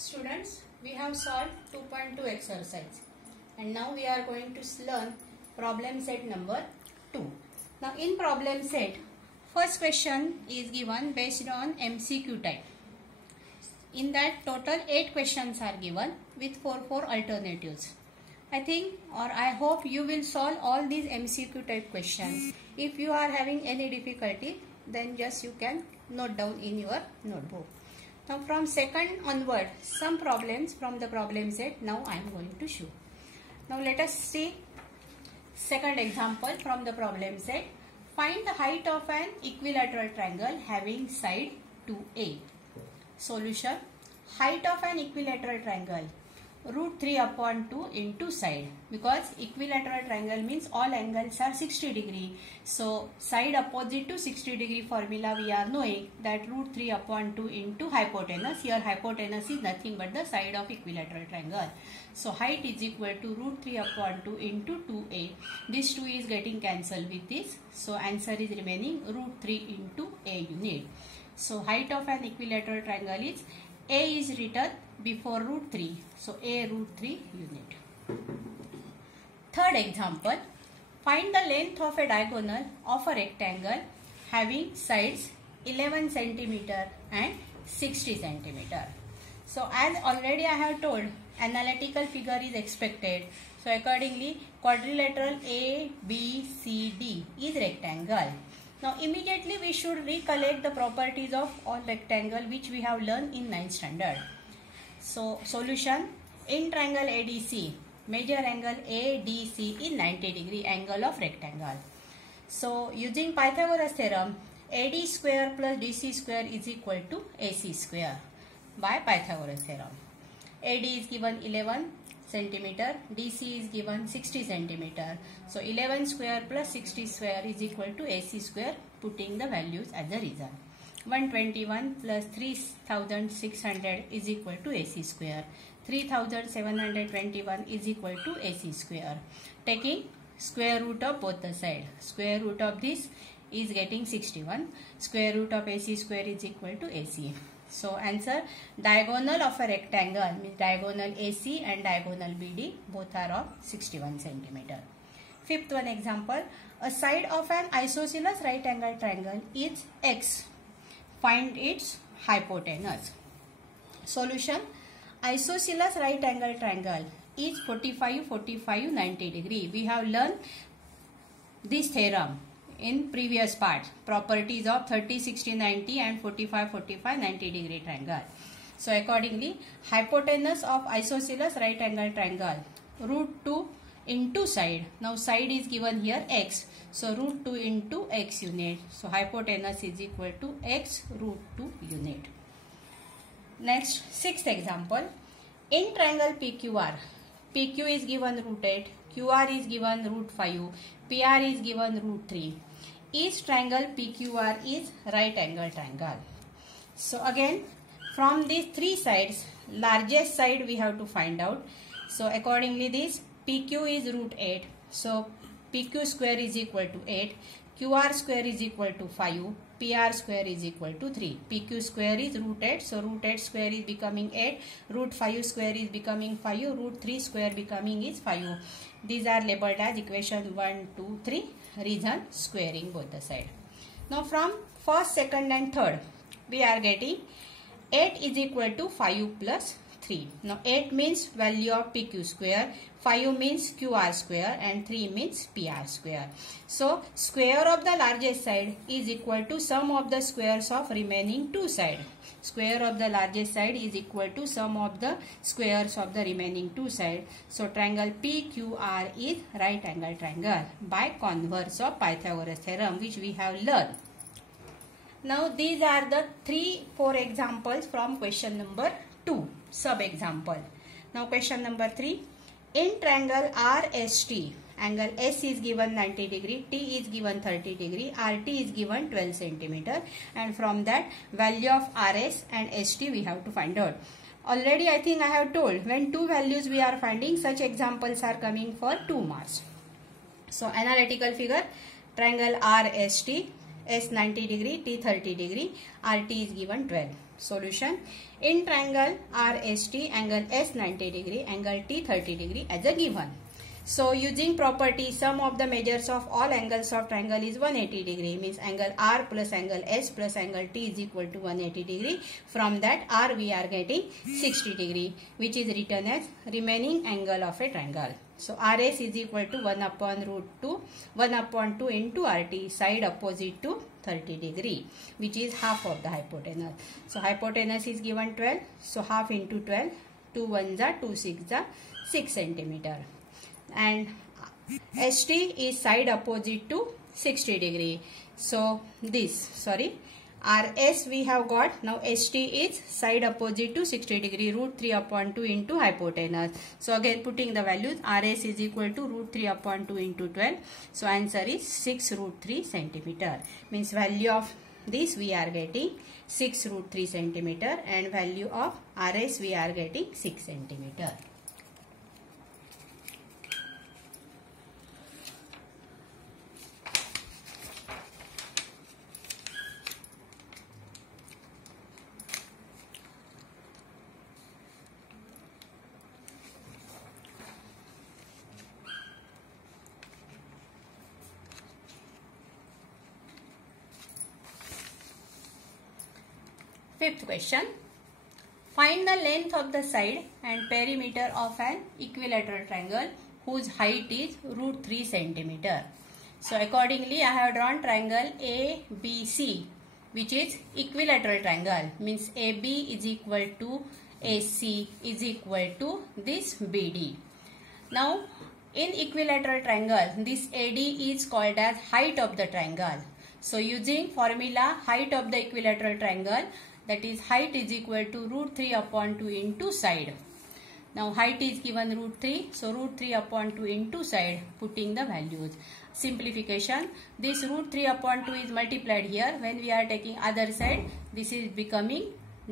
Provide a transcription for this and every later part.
Students, we have solved 2.2 exercise and now we are going to learn problem set number 2. Now in problem set, first question is given based on MCQ type. In that total 8 questions are given with 4 alternatives. I think or I hope you will solve all these MCQ type questions. If you are having any difficulty, then just you can note down in your notebook. Now from second onward, some problems from the problem set now I am going to show. Now let us see second example from the problem set. Find the height of an equilateral triangle having side 2a. Solution: height of an equilateral triangle √3/2 into side, because equilateral triangle means all angles are 60 degree. So side opposite to 60 degree formula we are knowing that √3/2 into hypotenuse. Here hypotenuse is nothing but the side of equilateral triangle. So height is equal to √3/2 into 2a. This 2 is getting cancelled with this. So answer is remaining √3 into a unit. So height of an equilateral triangle is a is written before √3. So a √3 unit. Third example. Find the length of a diagonal of a rectangle having sides 11 cm and 60 cm. So as already I have told, analytical figure is expected. So accordingly quadrilateral A, B, C, D is rectangle. Now immediately we should recollect the properties of all rectangle which we have learned in 9th standard. So solution: in triangle ADC, major angle ADC is 90 degree angle of rectangle. So using Pythagoras theorem, AD square plus DC square is equal to AC square by Pythagoras theorem. AD is given 11 centimeter, DC is given 60 centimeter. So 11 square plus 60 square is equal to AC square, putting the values as the result. 121 plus 3600 is equal to AC square. 3721 is equal to AC square. Taking square root of both the side. Square root of this is getting 61. Square root of AC square is equal to AC. So answer: diagonal of a rectangle means diagonal AC and diagonal BD both are of 61 cm. Fifth one example. A side of an isosceles right angle triangle is X. Find its hypotenuse. Solution: isosceles right angle triangle is 45, 45, 90 degree. We have learned this theorem in previous part, properties of 30, 60, 90 and 45, 45, 90 degree triangle. So accordingly hypotenuse of isosceles right angle triangle √2 into side. Now side is given here X. So √2 into X unit. So hypotenuse is equal to X √2 unit. Next, sixth example. In triangle PQR, PQ is given √8, QR is given √5, PR is given √3. Each triangle PQR is right angle triangle. So again from these three sides, largest side we have to find out. So accordingly this PQ is √8. So PQ square is equal to 8. QR square is equal to 5. PR square is equal to 3. PQ square is √8. So √8 square is becoming 8. √5 square is becoming 5. √3 square becoming is 5. These are labeled as equation 1, 2, 3. Reason: squaring both the side. Now from first, second and third we are getting 8 is equal to 5 plus 3. Now 8 means value of PQ square, 5 means QR square and 3 means PR square. So square of the largest side is equal to sum of the squares of remaining two sides. Square of the largest side is equal to sum of the squares of the remaining two sides. So triangle PQR is right angle triangle by converse of Pythagoras theorem which we have learned. Now these are the 3-4 examples from question number 2, sub example. Now question number 3. In triangle RST, angle S is given 90 degree, T is given 30 degree, RT is given 12 cm, and from that value of RS and ST we have to find out. Already I think I have told, when two values we are finding, such examples are coming for 2 marks. So analytical figure: triangle RST, S 90 degree, T 30 degree, RT is given 12. Solution: in triangle RST, angle S 90 degree, angle T 30 degree as a given. So using property sum of the measures of all angles of triangle is 180 degree, means angle R plus angle S plus angle T is equal to 180 degree. From that R we are getting 60 degree, which is written as remaining angle of a triangle. So RS is equal to 1 upon root 2, 1 upon 2 into RT, side opposite to 30 degree, which is half of the hypotenuse. So hypotenuse is given 12, so half into 12, 2 1s are 2 6s are 6 centimeter. And ST is side opposite to 60 degree. So RS we have got. Now ST is side opposite to 60 degree, root 3 upon 2 into hypotenuse. So again putting the values, RS is equal to root 3 upon 2 into 12. So answer is 6 root 3 centimeter. Means value of this we are getting 6 root 3 centimeter, and value of RS we are getting 6 centimeter. Fifth question. Find the length of the side and perimeter of an equilateral triangle whose height is root 3 centimeter. So accordingly I have drawn triangle ABC, which is equilateral triangle, means AB is equal to AC is equal to this BD. Now in equilateral triangle, this AD is called as height of the triangle. So using formula height of the equilateral triangle, that is height is equal to root 3 upon 2 into side. Now height is given root 3, so root 3 upon 2 into side, putting the values. Simplification, this root 3 upon 2 is multiplied here. When we are taking other side, this is becoming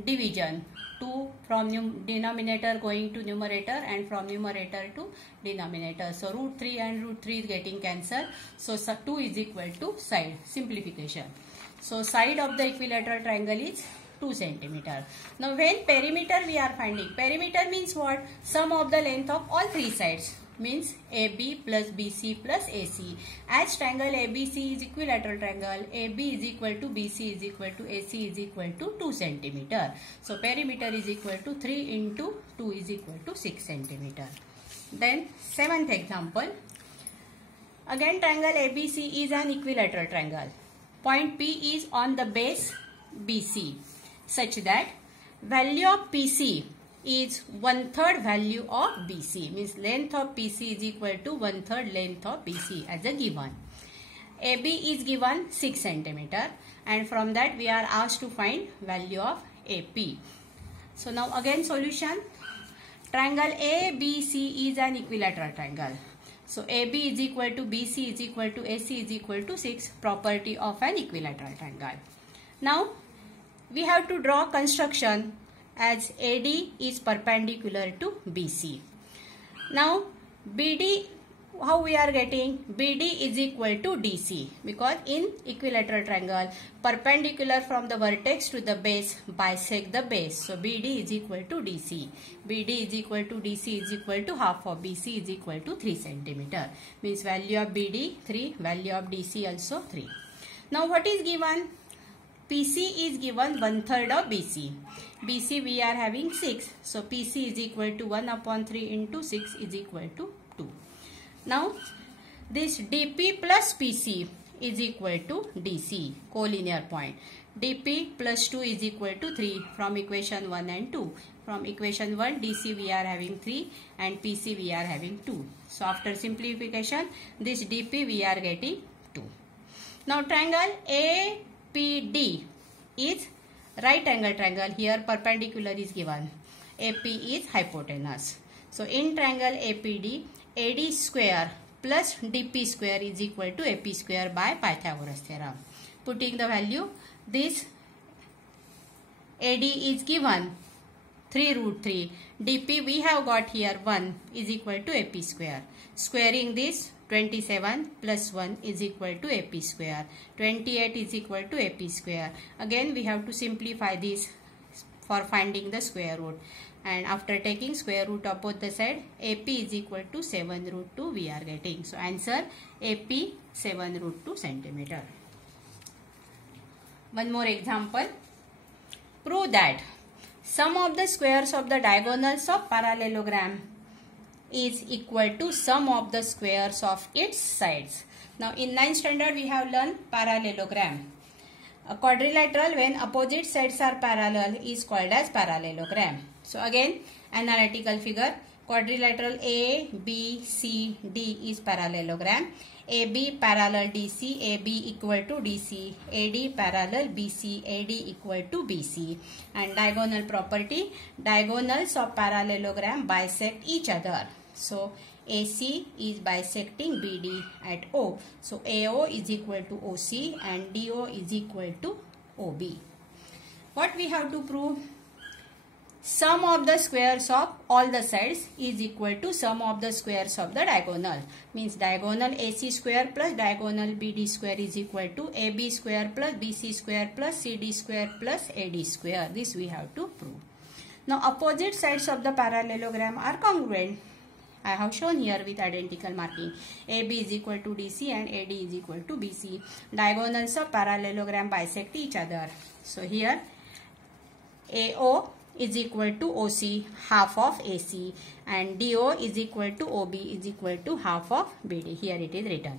division. 2 from denominator going to numerator and from numerator to denominator. So root 3 and root 3 is getting cancelled. So 2 is equal to side. Simplification. So side of the equilateral triangle is 2 centimeter. Now when perimeter we are finding, perimeter means what? Sum of the length of all three sides, means AB plus BC plus AC. As triangle ABC is equilateral triangle, AB is equal to BC is equal to AC is equal to 2 centimeter. So perimeter is equal to 3 into 2 is equal to 6 centimeter. Then seventh example. Again triangle ABC is an equilateral triangle. Point P is on the base BC, such that value of PC is 1/3 value of BC, means length of PC is equal to 1/3 length of BC as a given. AB is given 6 centimeter, and from that we are asked to find value of AP. So now again solution. Triangle ABC is an equilateral triangle. So AB is equal to BC is equal to AC is equal to 6, property of an equilateral triangle. Now we have to draw construction as AD is perpendicular to BC. Now BD, how we are getting? BD is equal to DC, because in equilateral triangle perpendicular from the vertex to the base bisect the base. So BD is equal to DC. BD is equal to DC is equal to half of BC is equal to 3 centimeter. Means value of BD 3, value of DC also 3. Now what is given? PC is given 1/3 of BC. BC we are having 6. So PC is equal to 1 upon 3 into 6 is equal to 2. Now this DP plus PC is equal to DC, collinear point. DP plus 2 is equal to 3 from equation 1 and 2. From equation 1 DC we are having 3 and PC we are having 2. So after simplification this DP we are getting 2. Now triangle APD is right angle triangle. Here perpendicular is given. AP is hypotenuse. So in triangle APD, AD square plus DP square is equal to AP square by Pythagoras theorem. Putting the value, this AD is given 3 root 3. dp we have got here 1 is equal to ap square. Squaring this, 27 plus 1 is equal to ap square. 28 is equal to ap square. Again we have to simplify this for finding the square root. And after taking square root of both the side, ap is equal to 7 root 2 we are getting. So answer ap 7 root 2 centimeter. One more example. Prove that sum of the squares of the diagonals of parallelogram is equal to sum of the squares of its sides. Now in 9th standard we have learned parallelogram. A quadrilateral when opposite sides are parallel is called as parallelogram. So again analytical figure, quadrilateral A, B, C, D is parallelogram. AB parallel DC, AB equal to DC, AD parallel BC, AD equal to BC. And diagonal property, diagonals of parallelogram bisect each other. So AC is bisecting BD at O. So AO is equal to OC and DO is equal to OB. What we have to prove? Sum of the squares of all the sides is equal to sum of the squares of the diagonal. Means diagonal AC square plus diagonal BD square is equal to AB square plus BC square plus CD square plus AD square. This we have to prove. Now opposite sides of the parallelogram are congruent. I have shown here with identical marking. AB is equal to DC and AD is equal to BC. Diagonals of parallelogram bisect each other. So here AO is equal to OC, half of AC, and DO is equal to OB is equal to half of BD. Here it is written.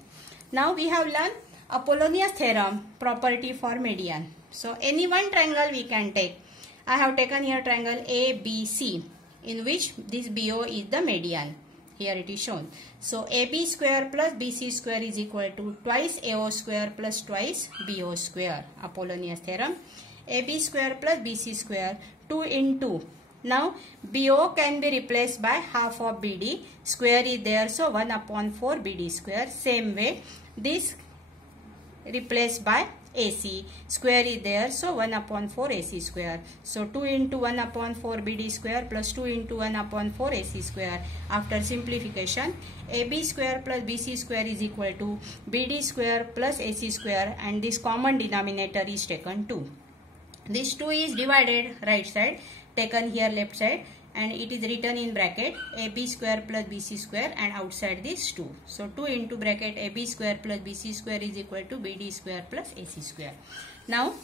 Now we have learned Apollonius theorem, property for median. So any one triangle we can take. I have taken here triangle ABC, in which this BO is the median. Here it is shown. So AB square plus BC square is equal to twice AO square plus twice BO square. Apollonius theorem. AB square plus BC square 2 into. Now BO can be replaced by half of BD. Square is there, so 1 upon 4 BD square. Same way this replaced by AC. Square is there, so 1 upon 4 AC square. So 2 into 1 upon 4 BD square plus 2 into 1 upon 4 AC square. After simplification, AB square plus BC square is equal to BD square plus AC square, and this common denominator is taken 2. This 2 is divided right side, taken here left side, and it is written in bracket AB square plus BC square, and outside this 2. So 2 into bracket AB square plus BC square is equal to BD square plus AC square. Now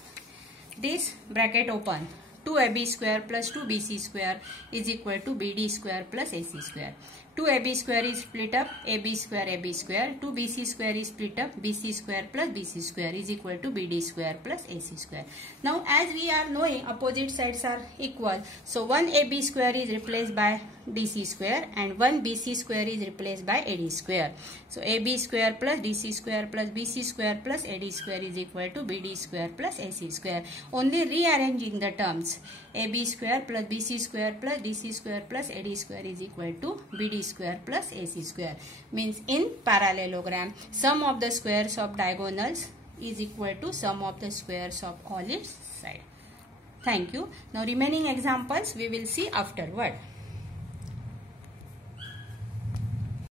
this bracket open. 2AB square plus 2BC square is equal to BD square plus AC square. 2AB square is split up, AB square, 2BC square is split up, BC square plus BC square is equal to BD square plus AC square. Now as we are knowing opposite sides are equal, so 1 AB square is replaced by DC square and 1 BC square is replaced by AD square. So AB square plus DC square plus BC square plus AD square is equal to BD square plus AC square. Only rearranging the terms. AB square plus BC square plus DC square plus AD square is equal to BD square plus AC square. Means in parallelogram, sum of the squares of diagonals is equal to sum of the squares of all its sides. Thank you. Now remaining examples we will see afterward.